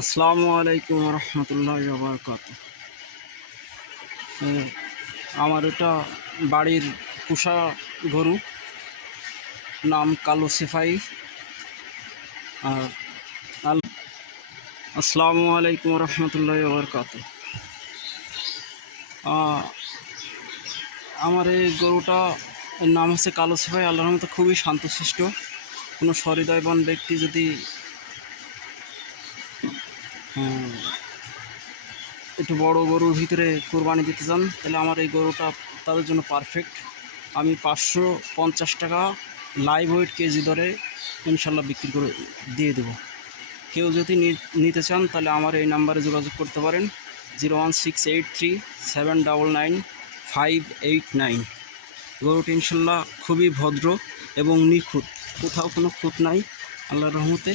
আসসালামু আলাইকুম রহমতুল্লাহি ওয়া বারাকাতুহু। আমার এটা বাড়ির পোষা গরু, নাম কালো সিপাই। আর আসসালামু আলাইকুম রহমতুল্লাহি ওয়া বারাকাতুহু। আমার এই গরুটা এর নাম হচ্ছে কালো সিপাই। আল্লাহর রহমতে খুবই শান্তশিষ্ট। কোনো সহৃদয়বান ব্যক্তি যদি একটু বড় গরুর ভিতরে কোরবানি দিতে চান, তাহলে আমার এই গরুটা তাদের জন্য পারফেক্ট। আমি 550 টাকা লাইভ ওয়েট কেজি দরে ইনশাল্লাহ বিক্রি করে দিয়ে দেবো। কেউ যদি নিতে চান তাহলে আমার এই নাম্বারে যোগাযোগ করতে পারেন, 01683 799 589। গরুটি ইনশাল্লাহ খুবই ভদ্র এবং নিখুঁত, কোথাও কোনো খুঁত নাই আল্লাহর রহমতে।